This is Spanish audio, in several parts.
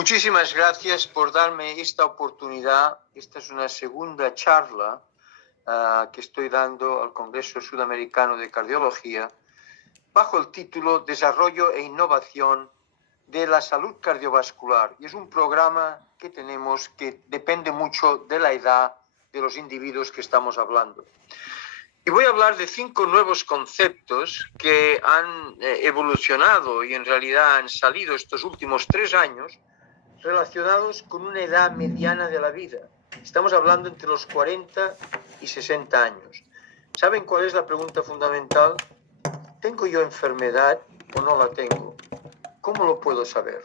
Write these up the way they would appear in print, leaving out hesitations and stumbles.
Muchísimas gracias por darme esta oportunidad. Esta es una segunda charla que estoy dando al Congreso Sudamericano de Cardiología bajo el título Desarrollo e Innovación de la Salud Cardiovascular. Y es un programa que tenemos que depende mucho de la edad de los individuos que estamos hablando. Y voy a hablar de 5 nuevos conceptos que han evolucionado y en realidad han salido estos últimos 3 años relacionados con una edad mediana de la vida. Estamos hablando entre los 40 y 60 años. ¿Saben cuál es la pregunta fundamental? ¿Tengo yo enfermedad o no la tengo? ¿Cómo lo puedo saber?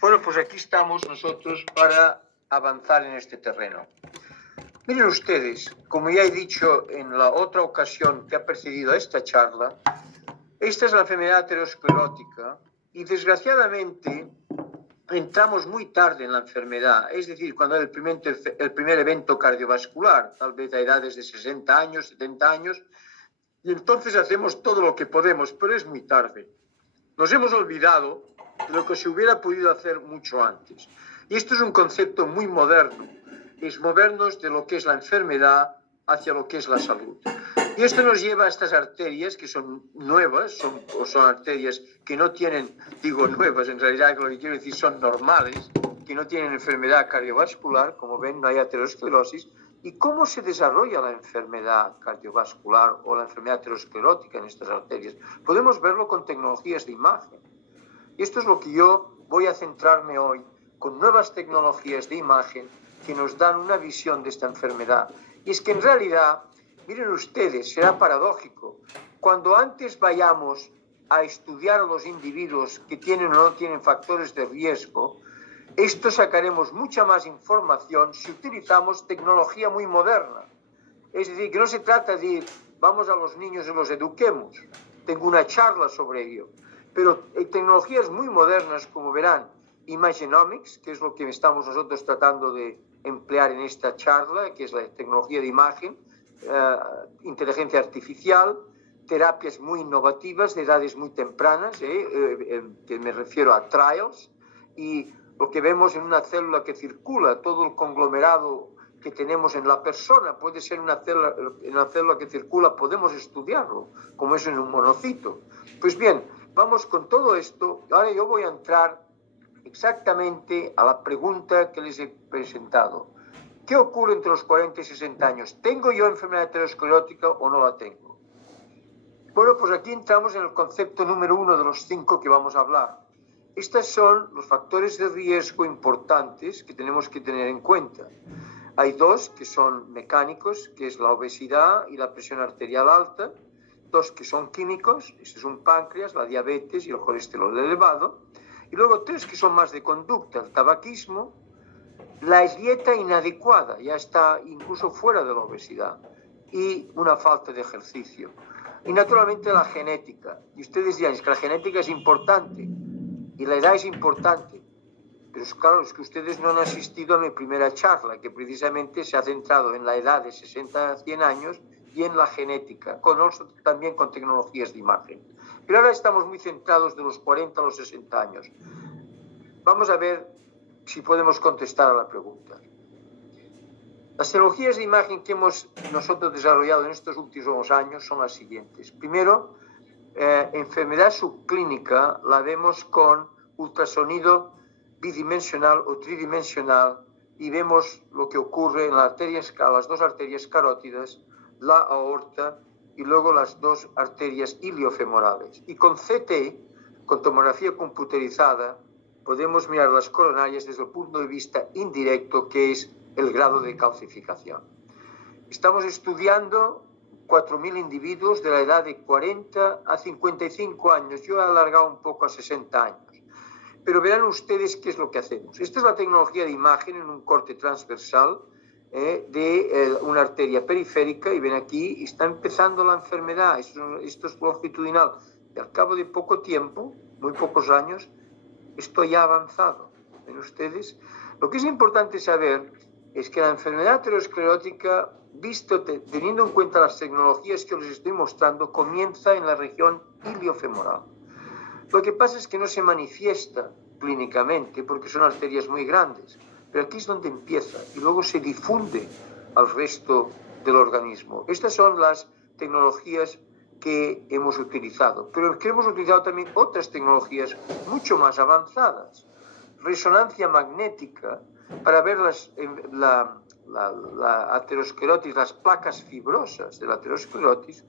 Bueno, pues aquí estamos nosotros para avanzar en este terreno. Miren ustedes, como ya he dicho en la otra ocasión que ha precedido a esta charla, esta es la enfermedad aterosclerótica y desgraciadamente entramos muy tarde en la enfermedad, es decir, cuando hay el primer evento cardiovascular, tal vez a edades de 60 años, 70 años, y entonces hacemos todo lo que podemos, pero es muy tarde. Nos hemos olvidado de lo que se hubiera podido hacer mucho antes. Y esto es un concepto muy moderno, es movernos de lo que es la enfermedad hacia lo que es la salud. Y esto nos lleva a estas arterias que son nuevas, son arterias que no tienen, digo nuevas, en realidad lo que quiero decir son normales, que no tienen enfermedad cardiovascular, como ven no hay aterosclerosis. ¿Y cómo se desarrolla la enfermedad cardiovascular o la enfermedad aterosclerótica en estas arterias? Podemos verlo con tecnologías de imagen. Y esto es lo que yo voy a centrarme hoy, con nuevas tecnologías de imagen que nos dan una visión de esta enfermedad. Y es que en realidad, miren ustedes, será paradójico, cuando antes vayamos a estudiar a los individuos que tienen o no tienen factores de riesgo, esto sacaremos mucha más información si utilizamos tecnología muy moderna. Es decir, que no se trata de ir, vamos a los niños y los eduquemos. Tengo una charla sobre ello. Pero tecnologías muy modernas, como verán, Imagenomics, que es lo que estamos nosotros tratando de emplear en esta charla, que es la tecnología de imagen, inteligencia artificial, terapias muy innovativas de edades muy tempranas, que me refiero a trials, y lo que vemos en una célula que circula, todo el conglomerado que tenemos en la persona, puede ser una célula que circula, podemos estudiarlo, como es en un monocito. Pues bien, vamos con todo esto. Ahora yo voy a entrar exactamente a la pregunta que les he presentado. ¿Qué ocurre entre los 40 y 60 años? ¿Tengo yo enfermedad aterosclerótica o no la tengo? Bueno, pues aquí entramos en el concepto número 1 de los 5 que vamos a hablar. Estos son los factores de riesgo importantes que tenemos que tener en cuenta. Hay 2 que son mecánicos, que es la obesidad y la presión arterial alta. 2 que son químicos, este es un páncreas, la diabetes y el colesterol elevado. Y luego 3 que son más de conducta, el tabaquismo, la dieta inadecuada, ya está incluso fuera de la obesidad, y una falta de ejercicio. Y naturalmente la genética. Y ustedes dirán, es que la genética es importante y la edad es importante. Pero es claro, es que ustedes no han asistido a mi primera charla, que precisamente se ha centrado en la edad de 60 a 100 años y en la genética, también con tecnologías de imagen. Pero ahora estamos muy centrados de los 40 a los 60 años. Vamos a ver si podemos contestar a la pregunta. Las tecnologías de imagen que hemos nosotros desarrollado en estos últimos años son las siguientes. Primero, enfermedad subclínica la vemos con ultrasonido bidimensional o tridimensional y vemos lo que ocurre en las 2 arterias carótidas, la aorta y luego las 2 arterias iliofemorales. Y con CT, con tomografía computerizada, podemos mirar las coronarias desde el punto de vista indirecto, que es el grado de calcificación. Estamos estudiando 4.000 individuos de la edad de 40 a 55 años. Yo he alargado un poco a 60 años. Pero verán ustedes qué es lo que hacemos. Esta es la tecnología de imagen en un corte transversal de una arteria periférica y ven aquí, está empezando la enfermedad. Esto es longitudinal. Y al cabo de poco tiempo, muy pocos años, esto ya ha avanzado. ¿Ven ustedes? Lo que es importante saber es que la enfermedad aterosclerótica, teniendo en cuenta las tecnologías que les estoy mostrando, comienza en la región iliofemoral. Lo que pasa es que no se manifiesta subclínicamente porque son arterias muy grandes, pero aquí es donde empieza y luego se difunde al resto del organismo. Estas son las tecnologías que hemos utilizado, pero que hemos utilizado también otras tecnologías mucho más avanzadas. Resonancia magnética para ver la aterosclerosis, las placas fibrosas de la aterosclerosis,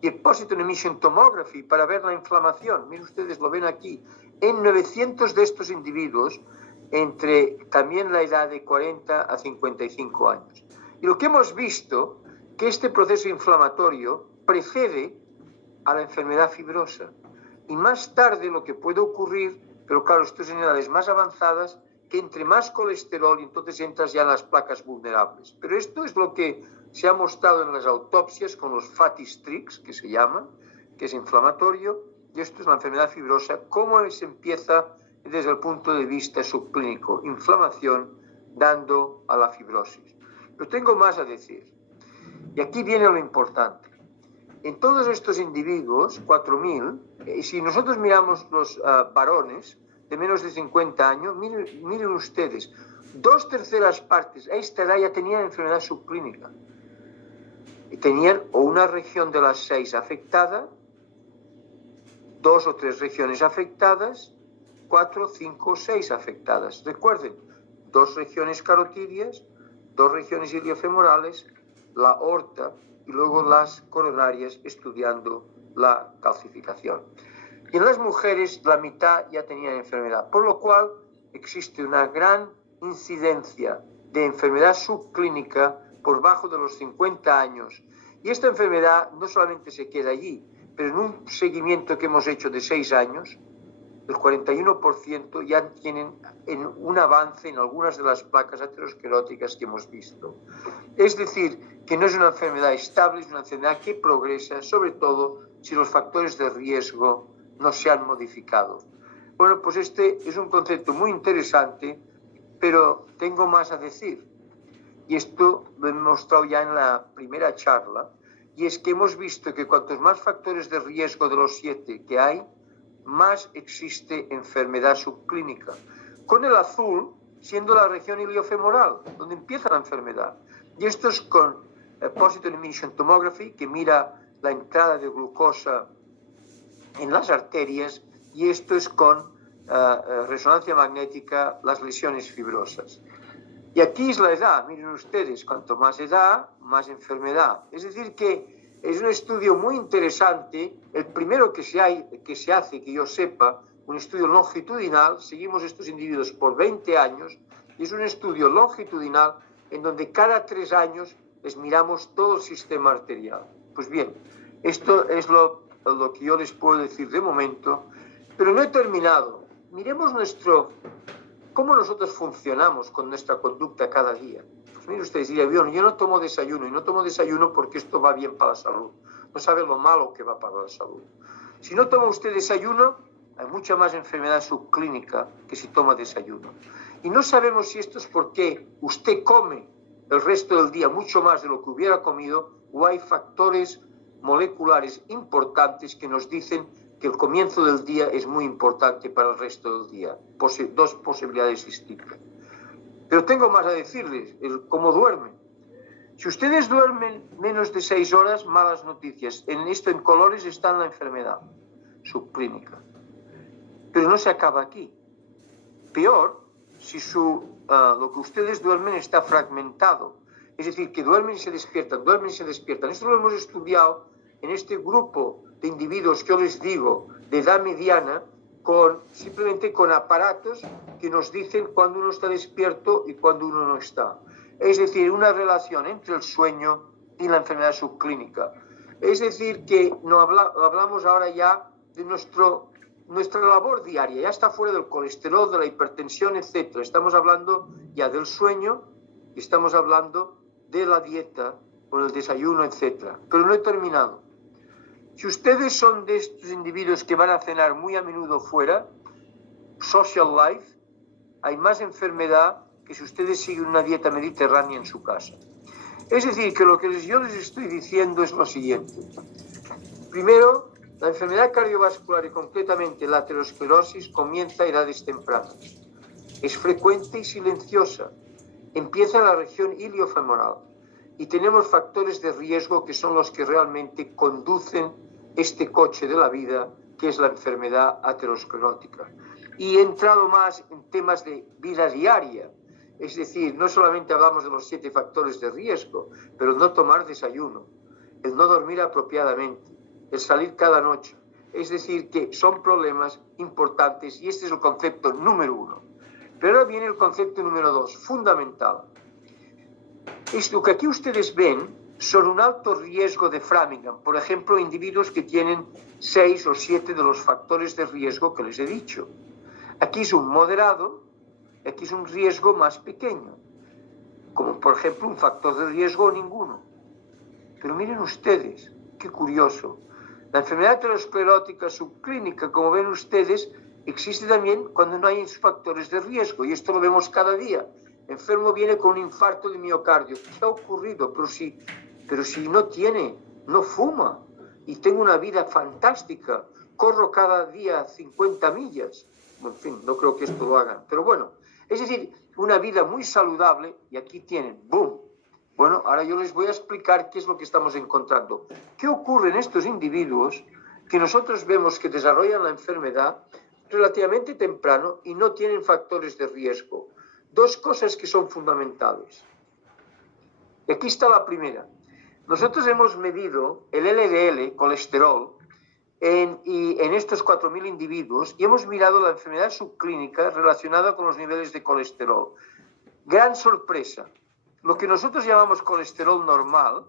y el Positron Emission Tomography para ver la inflamación. Miren ustedes, lo ven aquí, en 900 de estos individuos entre también la edad de 40 a 55 años. Y lo que hemos visto, que este proceso inflamatorio precede a la enfermedad fibrosa. Y más tarde lo que puede ocurrir, pero claro, esto es en edades más avanzadas, que entre más colesterol y entonces entras ya en las placas vulnerables. Pero esto es lo que se ha mostrado en las autopsias con los fatty streaks, que se llaman, que es inflamatorio, y esto es la enfermedad fibrosa, cómo se empieza desde el punto de vista subclínico, inflamación dando a la fibrosis. Pero tengo más a decir, y aquí viene lo importante. En todos estos individuos, 4.000, si nosotros miramos los varones de menos de 50 años, miren ustedes, 2/3 partes a esta edad ya tenían enfermedad subclínica. Y tenían o una región de las 6 afectada, 2 o 3 regiones afectadas, 4, 5 o 6 afectadas. Recuerden, 2 regiones carotidias, 2 regiones iliofemorales, la aorta y luego las coronarias estudiando la calcificación. Y en las mujeres la mitad ya tenían enfermedad, por lo cual existe una gran incidencia de enfermedad subclínica por bajo de los 50 años. Y esta enfermedad no solamente se queda allí, pero en un seguimiento que hemos hecho de 6 años, el 41% ya tienen un avance en algunas de las placas ateroscleróticas que hemos visto. Es decir, que no es una enfermedad estable, es una enfermedad que progresa, sobre todo si los factores de riesgo no se han modificado. Bueno, pues este es un concepto muy interesante, pero tengo más a decir. Y esto lo he mostrado ya en la primera charla, y es que hemos visto que cuantos más factores de riesgo de los 7 que hay, más existe enfermedad subclínica. Con el azul siendo la región iliofemoral, donde empieza la enfermedad. Y esto es con Positron Emission Tomography, que mira la entrada de glucosa en las arterias, y esto es con resonancia magnética, las lesiones fibrosas. Y aquí es la edad, miren ustedes, cuanto más edad, más enfermedad. Es decir que es un estudio muy interesante, el primero que se hace, que yo sepa, un estudio longitudinal, seguimos estos individuos por 20 años, y es un estudio longitudinal en donde cada 3 años les miramos todo el sistema arterial. Pues bien, esto es lo que yo les puedo decir de momento, pero no he terminado. Miremos cómo nosotros funcionamos con nuestra conducta cada día. Pues miren ustedes, yo no tomo desayuno, y no tomo desayuno porque esto va bien para la salud. No sabe lo malo que va para la salud. Si no toma usted desayuno, hay mucha más enfermedad subclínica que si toma desayuno. Y no sabemos si esto es porque usted come el resto del día mucho más de lo que hubiera comido, o hay factores moleculares importantes que nos dicen que el comienzo del día es muy importante para el resto del día. Dos posibilidades distintas. Pero tengo más a decirles, cómo duermen. Si ustedes duermen menos de 6 horas, malas noticias. En colores está la enfermedad subclínica. Pero no se acaba aquí. Peor, si lo que ustedes duermen está fragmentado. Es decir, que duermen y se despiertan, duermen y se despiertan. Esto lo hemos estudiado en este grupo de individuos que yo les digo, de edad mediana, simplemente con aparatos que nos dicen cuando uno está despierto y cuando uno no está. Es decir, una relación entre el sueño y la enfermedad subclínica. Es decir, que no hablamos ahora ya de nuestra labor diaria, ya está fuera del colesterol, de la hipertensión, etc. Estamos hablando ya del sueño y estamos hablando de la dieta, con el desayuno, etc. Pero no he terminado. Si ustedes son de estos individuos que van a cenar muy a menudo fuera, social life, hay más enfermedad que si ustedes siguen una dieta mediterránea en su casa. Es decir, que lo que yo les estoy diciendo es lo siguiente. Primero, La enfermedad cardiovascular y concretamente la aterosclerosis comienza a edades tempranas. Es frecuente y silenciosa. Empieza en la región iliofemoral y tenemos factores de riesgo que son los que realmente conducen este coche de la vida, que es la enfermedad aterosclerótica. Y he entrado más en temas de vida diaria, es decir, no solamente hablamos de los 7 factores de riesgo, pero el no tomar desayuno, el no dormir apropiadamente, el salir cada noche. Es decir, que son problemas importantes y este es el concepto número 1. Pero ahora viene el concepto número 2, fundamental. Esto que aquí ustedes ven son un alto riesgo de Framingham. Por ejemplo, individuos que tienen 6 o 7 de los factores de riesgo que les he dicho. Aquí es un moderado, aquí es un riesgo más pequeño. Como por ejemplo un factor de riesgo o ninguno. Pero miren ustedes, qué curioso. La enfermedad aterosclerótica subclínica, como ven ustedes, existe también cuando no hay factores de riesgo, y esto lo vemos cada día. El enfermo viene con un infarto de miocardio. ¿Qué ha ocurrido? Pero si no tiene, no fuma, y tengo una vida fantástica, corro cada día 50 millas. En fin, no creo que esto lo hagan, pero bueno, es decir, una vida muy saludable, y aquí tienen, ¡boom! Bueno, ahora yo les voy a explicar qué es lo que estamos encontrando. ¿Qué ocurre en estos individuos que nosotros vemos que desarrollan la enfermedad relativamente temprano y no tienen factores de riesgo? 2 cosas que son fundamentales. Y aquí está la primera. Nosotros hemos medido el LDL, colesterol, en estos 4.000 individuos y hemos mirado la enfermedad subclínica relacionada con los niveles de colesterol. Gran sorpresa. Lo que nosotros llamamos colesterol normal,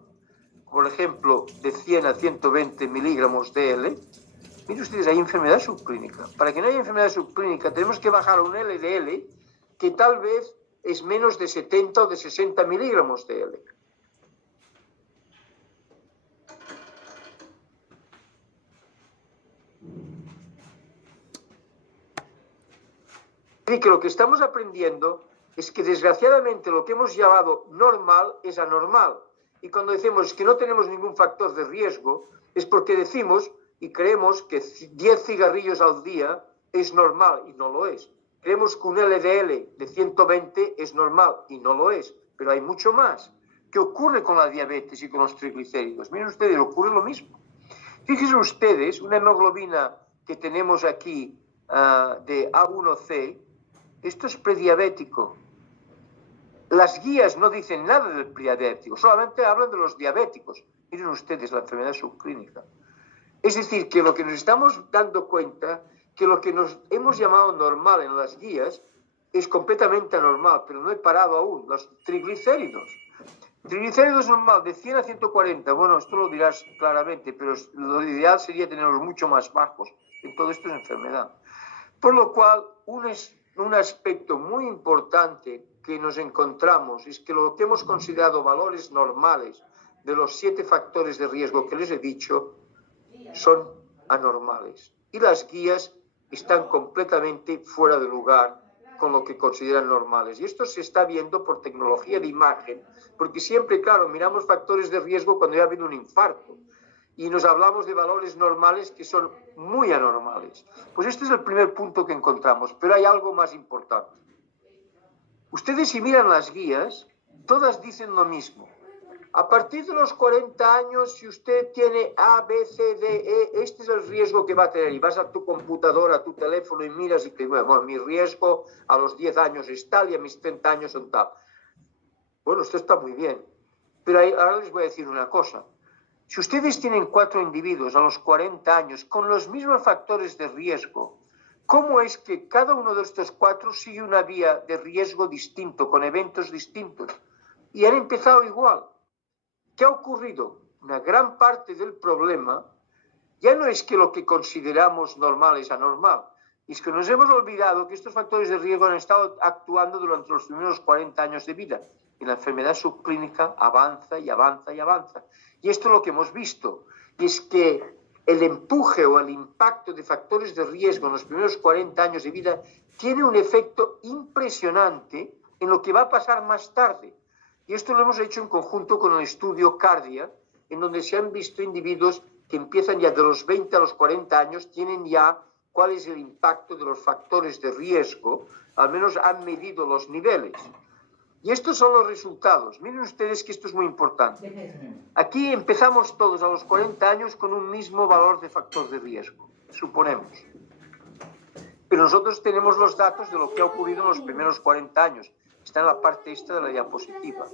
por ejemplo, de 100 a 120 miligramos de L, miren ustedes, hay enfermedad subclínica. Para que no haya enfermedad subclínica tenemos que bajar a un LDL que tal vez es menos de 70 o de 60 miligramos de L. Y que lo que estamos aprendiendo es que desgraciadamente lo que hemos llamado normal es anormal. Y cuando decimos que no tenemos ningún factor de riesgo, es porque decimos y creemos que 10 cigarrillos al día es normal y no lo es. Creemos que un LDL de 120 es normal y no lo es, pero hay mucho más. ¿Qué ocurre con la diabetes y con los triglicéridos? Miren ustedes, ocurre lo mismo. Fíjense ustedes, una hemoglobina que tenemos aquí de A1C, esto es prediabético. Las guías no dicen nada del prediabético, solamente hablan de los diabéticos. Miren ustedes la enfermedad subclínica. Es decir, que lo que nos estamos dando cuenta, que lo que nos hemos llamado normal en las guías es completamente anormal, pero no he parado aún. Los triglicéridos. Triglicéridos normal de 100 a 140, bueno, esto lo dirás claramente, pero lo ideal sería tenerlos mucho más bajos. En todo esto es enfermedad. Por lo cual, un aspecto muy importante que nos encontramos es que lo que hemos considerado valores normales de los 7 factores de riesgo que les he dicho son anormales. Y las guías están completamente fuera de lugar con lo que consideran normales. Y esto se está viendo por tecnología de imagen, porque siempre, claro, miramos factores de riesgo cuando ya ha habido un infarto. Y nos hablamos de valores normales que son muy anormales. Pues este es el primer punto que encontramos, pero hay algo más importante. Ustedes si miran las guías, todas dicen lo mismo. A partir de los 40 años, si usted tiene A, B, C, D, E, este es el riesgo que va a tener. Y vas a tu computadora, a tu teléfono y miras y te dices, bueno, mi riesgo a los 10 años es tal y a mis 30 años son tal. Bueno, esto está muy bien. Pero ahora les voy a decir una cosa. Si ustedes tienen 4 individuos a los 40 años con los mismos factores de riesgo, ¿cómo es que cada uno de estos 4 sigue una vía de riesgo distinto, con eventos distintos? Y han empezado igual. ¿Qué ha ocurrido? Una gran parte del problema ya no es que lo que consideramos normal es anormal, es que nos hemos olvidado que estos factores de riesgo han estado actuando durante los primeros 40 años de vida. Y la enfermedad subclínica avanza y avanza y avanza. Y esto es lo que hemos visto. Y es que el empuje o el impacto de factores de riesgo en los primeros 40 años de vida tiene un efecto impresionante en lo que va a pasar más tarde. Y esto lo hemos hecho en conjunto con el estudio Cardia, en donde se han visto individuos que empiezan ya de los 20 a los 40 años, tienen ya cuál es el impacto de los factores de riesgo, al menos han medido los niveles. Y estos son los resultados. Miren ustedes que esto es muy importante. Aquí empezamos todos a los 40 años con un mismo valor de factor de riesgo, suponemos. Pero nosotros tenemos los datos de lo que ha ocurrido en los primeros 40 años. Está en la parte esta de la diapositiva.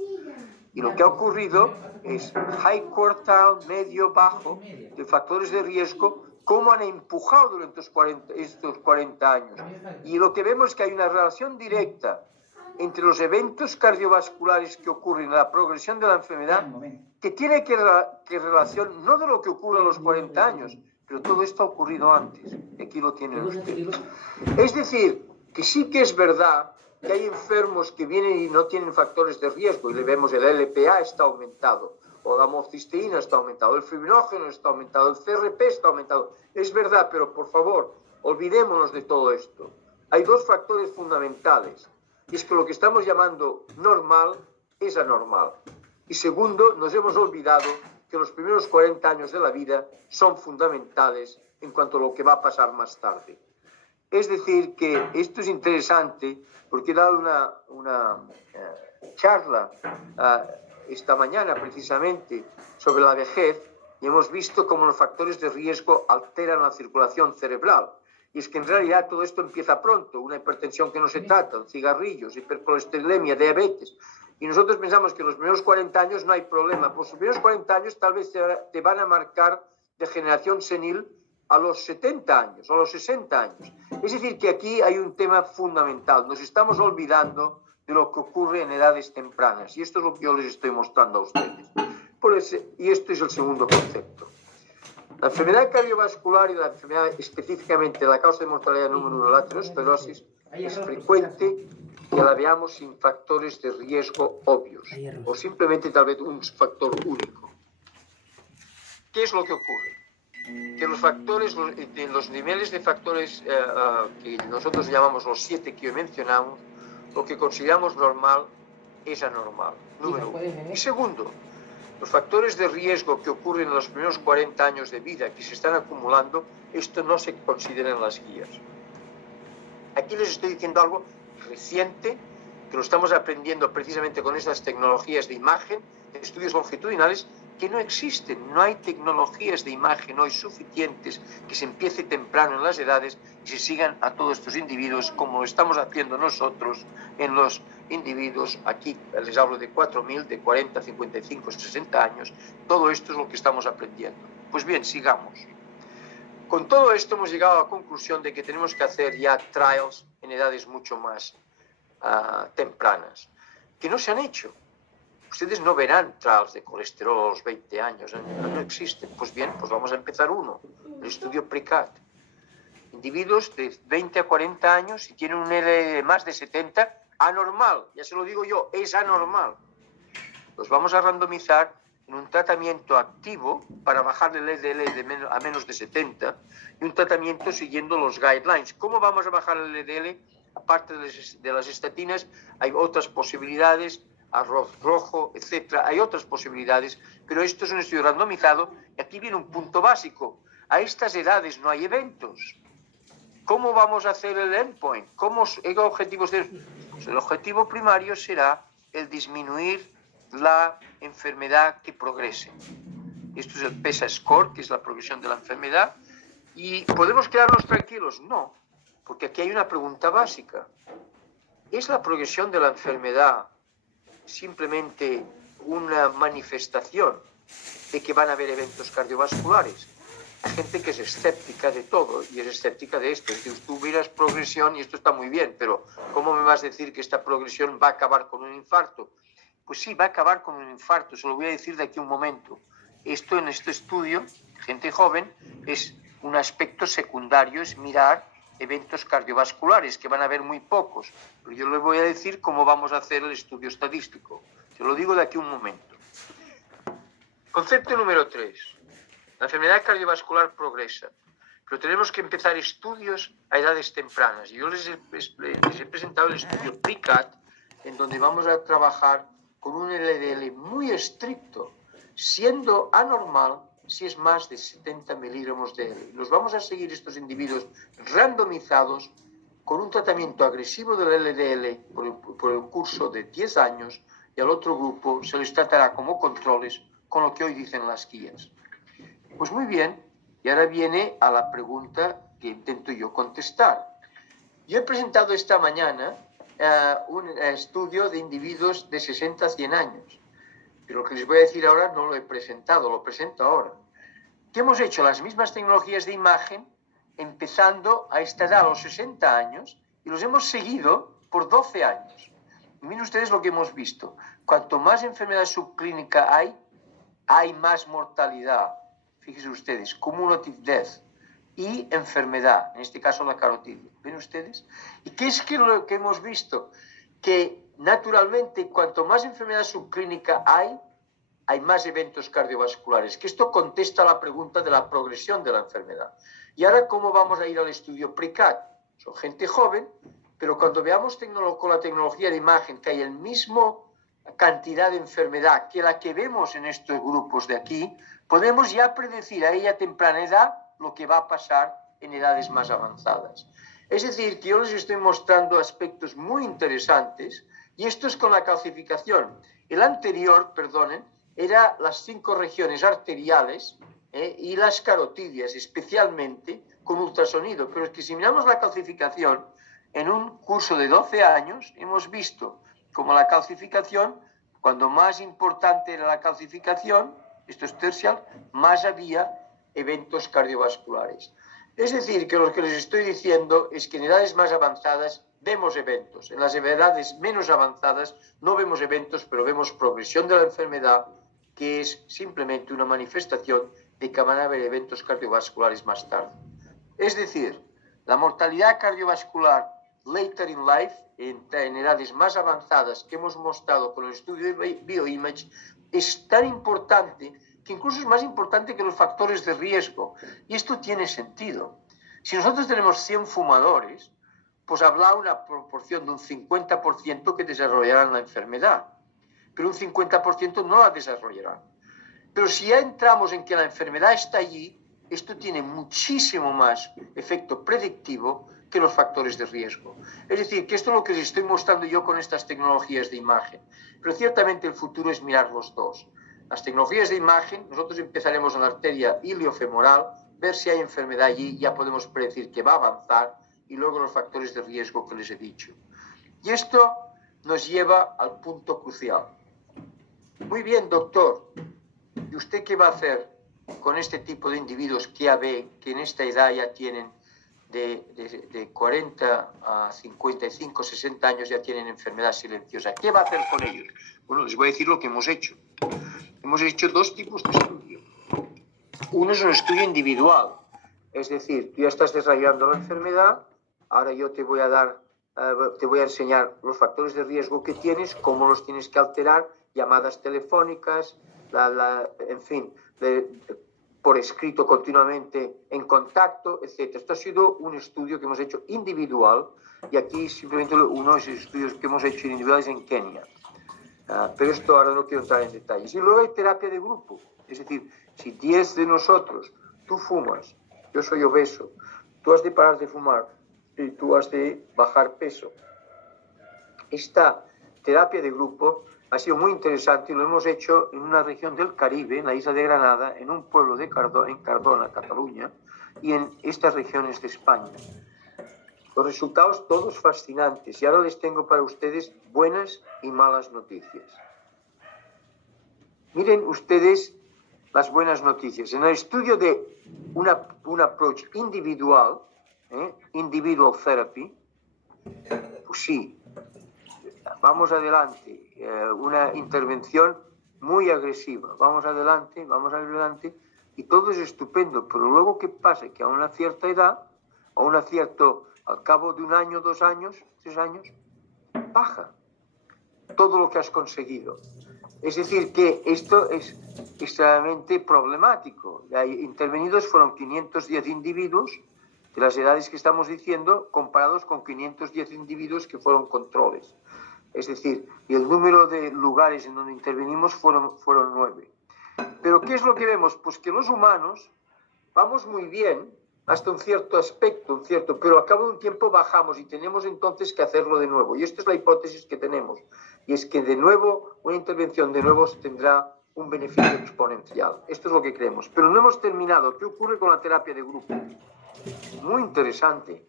Y lo que ha ocurrido es high quartile, medio, bajo, de factores de riesgo, cómo han empujado durante estos 40 años. Y lo que vemos es que hay una relación directa entre los eventos cardiovasculares que ocurren en la progresión de la enfermedad, que tiene que relación no de lo que ocurre a los 40 años, pero todo esto ha ocurrido antes. Aquí lo tienen ustedes. Es decir, que sí que es verdad que hay enfermos que vienen y no tienen factores de riesgo, y le vemos el LPA está aumentado, o la homocisteína está aumentado, el fibrinógeno está aumentado, el CRP está aumentado. Es verdad, pero por favor, olvidémonos de todo esto. Hay dos factores fundamentales, y es que lo que estamos llamando normal es anormal. Y segundo, nos hemos olvidado que los primeros 40 años de la vida son fundamentales en cuanto a lo que va a pasar más tarde. Es decir, que esto es interesante porque he dado una charla esta mañana precisamente sobre la vejez y hemos visto cómo los factores de riesgo alteran la circulación cerebral. Y es que en realidad todo esto empieza pronto, una hipertensión que no se trata, cigarrillos, hipercolesterolemia, diabetes. Y nosotros pensamos que en los primeros 40 años no hay problema. Por los primeros 40 años tal vez te van a marcar degeneración senil a los 70 años, a los 60 años. Es decir, que aquí hay un tema fundamental. Nos estamos olvidando de lo que ocurre en edades tempranas. Y esto es lo que yo les estoy mostrando a ustedes. Y esto es el segundo concepto. La enfermedad cardiovascular y la enfermedad específicamente la causa de mortalidad número 1, la aterosclerosis, es frecuente que la veamos sin factores de riesgo obvios o simplemente tal vez un factor único. ¿Qué es lo que ocurre? Que los factores, los niveles de factores que nosotros llamamos los 7 que hoy mencionamos, lo que consideramos normal es anormal, número 1. Y segundo, los factores de riesgo que ocurren en los primeros 40 años de vida que se están acumulando, esto no se considera en las guías. Aquí les estoy diciendo algo reciente, que lo estamos aprendiendo precisamente con estas tecnologías de imagen, de estudios longitudinales, que no existen. No hay tecnologías de imagen hoy suficientes que se empiece temprano en las edades y se sigan a todos estos individuos como lo estamos haciendo nosotros en los individuos. Aquí les hablo de 4.000, de 40, 55, 60 años. Todo esto es lo que estamos aprendiendo. Pues bien, sigamos. Con todo esto hemos llegado a la conclusión de que tenemos que hacer ya trials en edades mucho más tempranas, que no se han hecho. Ustedes no verán trials de colesterol a los 20 años, no existen. Pues bien, pues vamos a empezar uno, el estudio PRECAT. Individuos de 20 a 40 años y tienen un LDL de más de 70, anormal, ya se lo digo yo, es anormal. Los vamos a randomizar en un tratamiento activo para bajar el LDL a menos de 70 y un tratamiento siguiendo los guidelines. ¿Cómo vamos a bajar el LDL? Aparte de las estatinas, hay otras posibilidades, arroz rojo, etcétera. Hay otras posibilidades, pero esto es un estudio randomizado y aquí viene un punto básico. A estas edades no hay eventos. ¿Cómo vamos a hacer el endpoint? ¿Qué objetivos tenemos? Pues el objetivo primario será el disminuir la enfermedad que progrese. Esto es el PESA score, que es la progresión de la enfermedad. ¿Y podemos quedarnos tranquilos? No, porque aquí hay una pregunta básica. ¿Es la progresión de la enfermedad simplemente una manifestación de que van a haber eventos cardiovasculares? Hay gente que es escéptica de todo y es escéptica de esto. Es decir, tú miras progresión y esto está muy bien, pero ¿cómo me vas a decir que esta progresión va a acabar con un infarto? Pues sí, va a acabar con un infarto, se lo voy a decir de aquí a un momento. Esto en este estudio, gente joven, es un aspecto secundario, es mirar eventos cardiovasculares, que van a haber muy pocos. Pero yo les voy a decir cómo vamos a hacer el estudio estadístico. Se lo digo de aquí a un momento. Concepto número 3. La enfermedad cardiovascular progresa, pero tenemos que empezar estudios a edades tempranas. Yo les he presentado el estudio PRECAT, en donde vamos a trabajar con un LDL muy estricto, siendo anormal si es más de 70 miligramos de L. Los vamos a seguir estos individuos randomizados con un tratamiento agresivo del LDL por el curso de 10 años y al otro grupo se les tratará como controles con lo que hoy dicen las guías. Pues muy bien, y ahora viene a la pregunta que intento yo contestar. Yo he presentado esta mañana un estudio de individuos de 60 a 100 años, pero lo que les voy a decir ahora no lo he presentado, lo presento ahora. Que hemos hecho las mismas tecnologías de imagen empezando a esta edad, a los 60 años, y los hemos seguido por 12 años. Y miren ustedes lo que hemos visto. Cuanto más enfermedad subclínica hay más mortalidad. Fíjense ustedes, cumulative death y enfermedad, en este caso la carotidia. ¿Ven ustedes? ¿Y qué es lo que hemos visto? Que naturalmente cuanto más enfermedad subclínica hay más eventos cardiovasculares, que esto contesta a la pregunta de la progresión de la enfermedad. Y ahora, ¿cómo vamos a ir al estudio PRECAT? Son gente joven, pero cuando veamos con la tecnología de imagen que hay el mismo cantidad de enfermedad que la que vemos en estos grupos de aquí, podemos ya predecir a ella temprana edad lo que va a pasar en edades más avanzadas. Es decir, que yo les estoy mostrando aspectos muy interesantes, y esto es con la calcificación. El anterior, perdonen, era las 5 regiones arteriales y las carotidias, especialmente con ultrasonido. Pero es que si miramos la calcificación, en un curso de 12 años hemos visto como la calcificación, cuando más importante era la calcificación, esto es tercial, más había eventos cardiovasculares. Es decir, que lo que les estoy diciendo es que en edades más avanzadas vemos eventos. En las edades menos avanzadas no vemos eventos, pero vemos progresión de la enfermedad, que es simplemente una manifestación de que van a haber eventos cardiovasculares más tarde. Es decir, la mortalidad cardiovascular later in life, en edades más avanzadas que hemos mostrado con el estudio de Bioimage, es tan importante que incluso es más importante que los factores de riesgo. Y esto tiene sentido. Si nosotros tenemos 100 fumadores, pues habrá una proporción de un 50% que desarrollarán la enfermedad, pero un 50% no la desarrollarán. Pero si ya entramos en que la enfermedad está allí, esto tiene muchísimo más efecto predictivo que los factores de riesgo. Es decir, que esto es lo que les estoy mostrando yo con estas tecnologías de imagen. Pero ciertamente el futuro es mirar los dos. Las tecnologías de imagen, nosotros empezaremos en la arteria iliofemoral, ver si hay enfermedad allí, ya podemos predecir que va a avanzar, y luego los factores de riesgo que les he dicho. Y esto nos lleva al punto crucial. Muy bien, doctor. ¿Y usted qué va a hacer con este tipo de individuos que ya ve que en esta edad ya tienen de 40 a 55, 60 años ya tienen enfermedad silenciosa? ¿Qué va a hacer con ellos? Bueno, les voy a decir lo que hemos hecho. Hemos hecho 2 tipos de estudio. Uno es un estudio individual, es decir, tú ya estás desarrollando la enfermedad, ahora yo te voy a enseñar los factores de riesgo que tienes, cómo los tienes que alterar, llamadas telefónicas, en fin, por escrito continuamente en contacto, etc. Esto ha sido un estudio que hemos hecho individual, y aquí simplemente uno de esos estudios que hemos hecho individuales en Kenia. Pero esto ahora no quiero entrar en detalles. Y luego hay terapia de grupo, es decir, si 10 de nosotros, tú fumas, yo soy obeso, tú has de parar de fumar y tú has de bajar peso. Esta terapia de grupo ha sido muy interesante y lo hemos hecho en una región del Caribe, en la isla de Granada, en un pueblo de en Cardona, Cataluña, y en estas regiones de España. Los resultados todos fascinantes, y ahora les tengo para ustedes buenas y malas noticias. Miren ustedes las buenas noticias. En el estudio de un approach individual, individual therapy, pues sí, vamos adelante, una intervención muy agresiva, vamos adelante, y todo es estupendo, pero luego ¿qué pasa? Que a una cierta edad, al cabo de 1 año, 2 años, 3 años, baja todo lo que has conseguido. Es decir, que esto es extremadamente problemático. Intervenidos fueron 510 individuos de las edades que estamos diciendo, comparados con 510 individuos que fueron controles. Es decir, y el número de lugares en donde intervenimos fueron 9. Pero ¿qué es lo que vemos? Pues que los humanos vamos muy bien hasta un cierto aspecto, pero a cabo de un tiempo bajamos y tenemos entonces que hacerlo de nuevo. Y esta es la hipótesis que tenemos. Y es que de nuevo, una intervención de nuevo tendrá un beneficio exponencial. Esto es lo que creemos. Pero no hemos terminado. ¿Qué ocurre con la terapia de grupo? Muy interesante.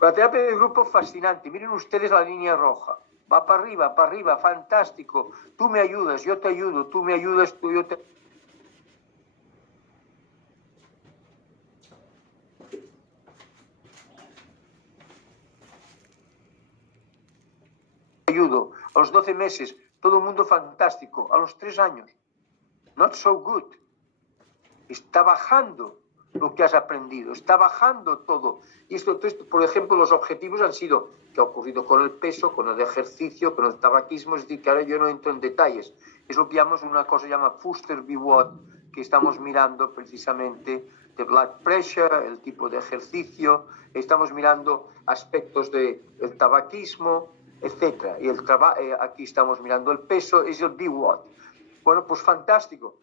La terapia de grupo fascinante. Miren ustedes la línea roja. Va para arriba, fantástico. Tú me ayudas, yo te ayudo, tú me ayudas, yo te ayudo. A los 12 meses, todo el mundo fantástico. A los 3 años, not so good. Está bajando lo que has aprendido, está bajando todo. Y esto, por ejemplo, los objetivos han sido, ¿qué ha ocurrido con el peso, con el ejercicio, con el tabaquismo? Es decir, que ahora yo no entro en detalles. Es lo que llamamos una cosa que se llama Fuster B-Watt, que estamos mirando precisamente de blood pressure, el tipo de ejercicio, estamos mirando aspectos del tabaquismo, etc. Y aquí estamos mirando el peso, es el B-Watt. Bueno, pues fantástico.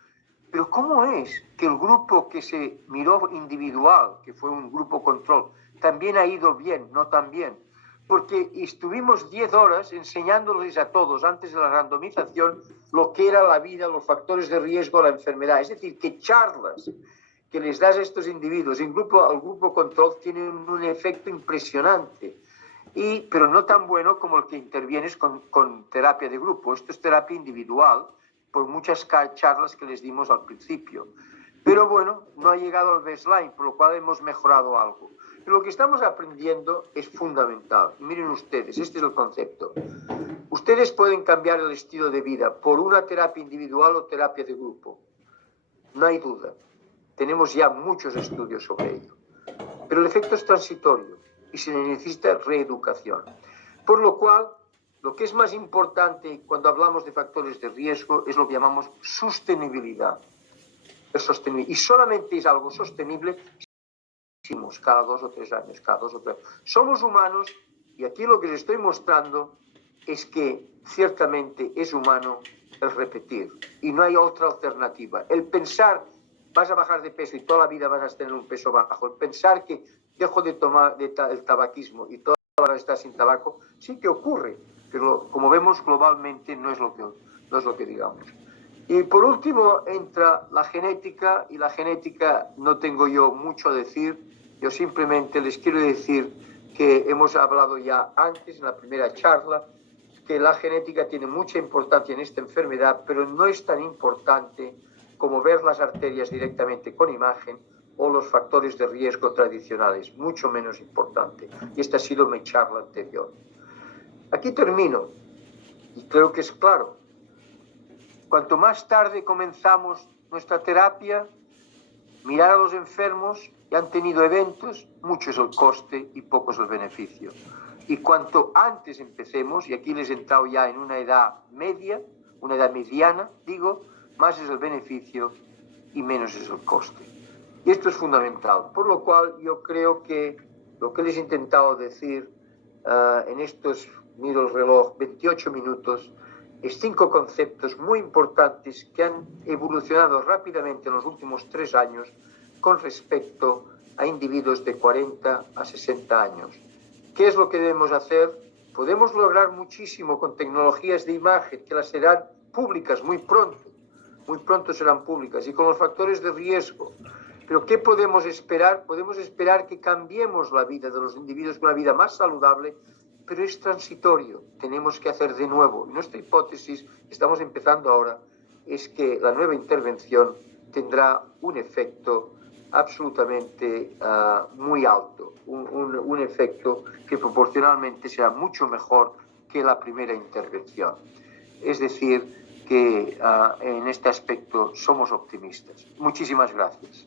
Pero ¿cómo es que el grupo que se miró individual, que fue un grupo control, también ha ido bien, no tan bien? Porque estuvimos 10 horas enseñándoles a todos, antes de la randomización, lo que era la vida, los factores de riesgo, la enfermedad. Es decir, que charlas que les das a estos individuos al grupo control tienen un efecto impresionante. Pero no tan bueno como el que intervienes con terapia de grupo. Esto es terapia individual, por muchas charlas que les dimos al principio. Pero bueno, no ha llegado al baseline, por lo cual hemos mejorado algo. Pero lo que estamos aprendiendo es fundamental. Miren ustedes, este es el concepto. Ustedes pueden cambiar el estilo de vida por una terapia individual o terapia de grupo. No hay duda. Tenemos ya muchos estudios sobre ello. Pero el efecto es transitorio y se necesita reeducación. Por lo cual, lo que es más importante cuando hablamos de factores de riesgo es lo que llamamos sostenibilidad. Y solamente es algo sostenible si cada 2 o 3 años, Somos humanos y aquí lo que les estoy mostrando es que ciertamente es humano el repetir y no hay otra alternativa. El pensar vas a bajar de peso y toda la vida vas a tener un peso bajo, el pensar que dejo de tomar el tabaquismo y toda la vida estás sin tabaco, sí que ocurre, pero como vemos globalmente no es lo que digamos. Y por último entra la genética, y la genética no tengo yo mucho a decir, yo simplemente les quiero decir que hemos hablado ya antes en la primera charla, que la genética tiene mucha importancia en esta enfermedad, pero no es tan importante como ver las arterias directamente con imagen o los factores de riesgo tradicionales, mucho menos importante. Y esta ha sido mi charla anterior. Aquí termino, y creo que es claro. Cuanto más tarde comenzamos nuestra terapia, mirar a los enfermos que han tenido eventos, mucho es el coste y poco es el beneficio. Y cuanto antes empecemos, y aquí les he entrado ya en una edad media, una edad mediana, digo, más es el beneficio y menos es el coste. Y esto es fundamental, por lo cual yo creo que lo que les he intentado decir en estos, miro el reloj, 28 minutos, es 5 conceptos muy importantes que han evolucionado rápidamente en los últimos 3 años con respecto a individuos de 40 a 60 años. ¿Qué es lo que debemos hacer? Podemos lograr muchísimo con tecnologías de imagen que las serán públicas muy pronto serán públicas, y con los factores de riesgo. Pero ¿qué podemos esperar? Podemos esperar que cambiemos la vida de los individuos con una vida más saludable, pero es transitorio, tenemos que hacer de nuevo. Y nuestra hipótesis, que estamos empezando ahora, es que la nueva intervención tendrá un efecto absolutamente muy alto, un efecto que proporcionalmente será mucho mejor que la primera intervención. Es decir, que en este aspecto somos optimistas. Muchísimas gracias.